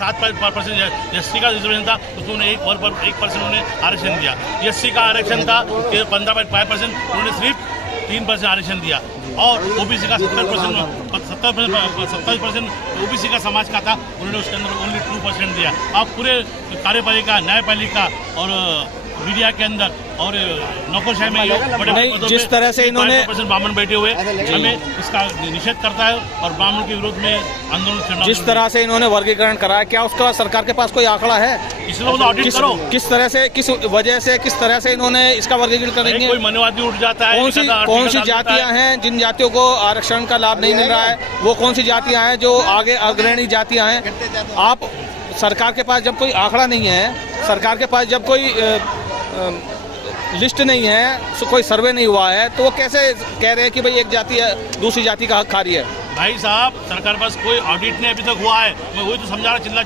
7% SC का reservation था, उसमें उन्हें 1% उन्हें आरक्षण दिया। एससी का आरक्षण था 15.5%, उन्होंने सिर्फ 3% आरक्षण दिया। और ओबीसी का 70% ओबीसी का समाज का था, उन्होंने उसके अंदर ओनली 2% दिया। अब पूरे कार्यपालिका, न्यायपालिका और मीडिया के अंदर और नौकरशाही में बड़े जिस तरह से इन्होंने ब्राह्मण बैठे हुए, हमें इसका निषेध करता है और ब्राह्मण के विरोध में आंदोलन करना। जिस तरह से इन्होंने वर्गीकरण करा, क्या उसका सरकार के पास कोई आंकड़ा है? इसलिए ऑडिट करो, किस तरह से, किस वजह से, किस तरह से इन्होंने इसका वर्गीकरण करेंगे? कोई मनवादी उठ जाता है। कौन सी जातियां हैं जिन जातियों को आरक्षण का लाभ नहीं मिल रहा है? वो कौन सी जातियां हैं जो आगे अग्रणी जातियां हैं? आप सरकार के पास जब कोई आंकड़ा नहीं है, सरकार के पास जब कोई लिस्ट नहीं है, कोई सर्वे नहीं हुआ है, तो वो कैसे कह रहे हैं कि भाई एक जाति दूसरी जाति का हक खा रही है? भाई साहब, सरकार के पास कोई ऑडिट नहीं अभी तक हुआ है। मैं वही तो समझा रहा चिल्ला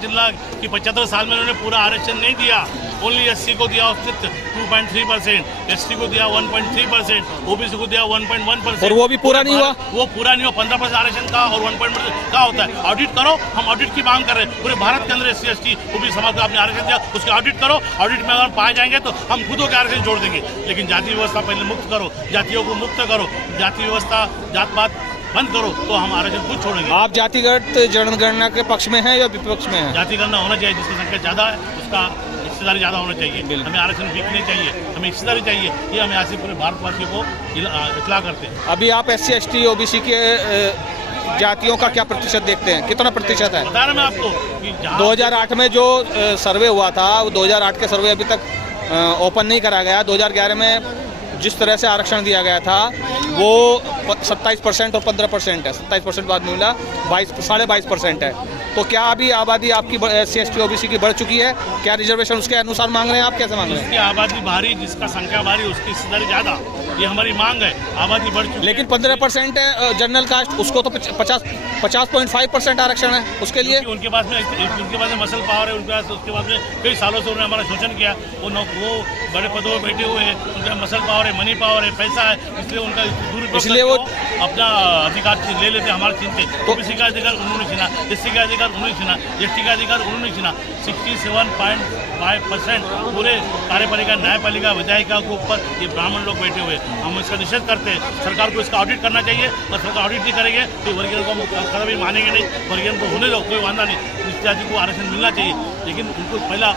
कि 75 साल में उन्होंने पूरा आरक्षण नहीं दिया। ओनली एससी को दिया उसने 2.3%, एसटी को दिया 1.3%, ओबीसी को दिया 1.1%। और वो भी पूरा नहीं हुआ? वो पूरा नहीं हुआ। 15% आरक्षण का और 1% का होता है। ऑडिट करो, हम ऑडिट की मांग कर रहे हैं। पूरे भारत के अंदर एससी एसटी ओबीसी समाज को आपने आरक्षण दिया, उसके ऑडिट करो। ऑडिट में अगर पाए जाएंगे तो हम खुद के आरक्षण जोड़ देंगे। लेकिन जाति व्यवस्था पहले मुक्त करो, जातियों को मुक्त करो, जाति व्यवस्था जात पात बंद करो, तो हम आरक्षण खुद छोड़ेंगे। आप जातिगत जनगणना के पक्ष में हैं या विपक्ष में हैं? जातिगणना होना चाहिए, जिसकी संख्या ज्यादा है उसका हिस्सेदारी ज्यादा होना चाहिए। हमें आरक्षण बिकने चाहिए, हमें हिस्सेदारी चाहिए। ये हम यहाँ से पूरे भारतवासियों को इतला करते हैं। अभी आप एससी एसटी ओबीसी के जातियों का क्या प्रतिशत देखते हैं? कितना प्रतिशत है? बता रहा मैं आपको कि 2008 में जो सर्वे हुआ था, वो 2008 के सर्वे अभी तक ओपन नहीं करा गया। 2011 में जिस तरह से आरक्षण दिया गया था वो 27% और 15% है। 27% बाद मिला, 22.5% है। तो क्या अभी आबादी आपकी एससी एसटी ओबीसी की बढ़ चुकी है? क्या रिजर्वेशन उसके अनुसार मांग रहे हैं आप? कैसे मांग रहे हैं? जिसकी आबादी भारी, जिसका संख्या भारी, उसकी हिस्सेदारी ज्यादा, ये हमारी मांग है। आबादी बढ़ चुकी है। लेकिन 15% है जनरल कास्ट, उसको तो 50.5% आरक्षण है उसके लिए। उनके पास में मसल पावर है, उनके पास उसके बाद में कई सालों से उन्होंने हमारा शोषण किया। वो बड़े पदों पर बैठे हुए हैं, उनका मसल पावर है, मनी पावर है, पैसा है, इसलिए उनका इसलिए वो अपना अधिकार ले लेते, हमारे छीनते। ओबीसी का अधिकार उन्होंने छीना, एससी का अधिकार उन्होंने छीना, एसटी का अधिकार उन्होंने छीना। 67.5% पूरे कार्यपालिका, न्यायपालिका, विधायिका के ऊपर ये ब्राह्मण लोग बैठे हुए। हम इसका निषेध करते हैं। सरकार को इसका ऑडिट करना चाहिए, और सरकार ऑडिट नहीं करेंगे तो वर्गीकरण को हम कभी मानेंगे नहीं। वर्गीकरण को होने दो, कोई वादा नहीं। इस जाति को आरक्षण मिलना चाहिए, लेकिन उनको पहला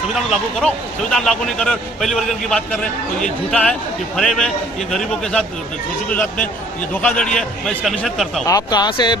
संविधान लागू करो। संविधान लागू नहीं कर रहे, पहली वर्गीकरण की बात कर रहे हैं, तो ये झूठा है, ये फरेब है, ये गरीबों के साथ, शोषकों के साथ में ये धोखाधड़ी है। मैं इसका निषेध करता हूँ। आप कहाँ से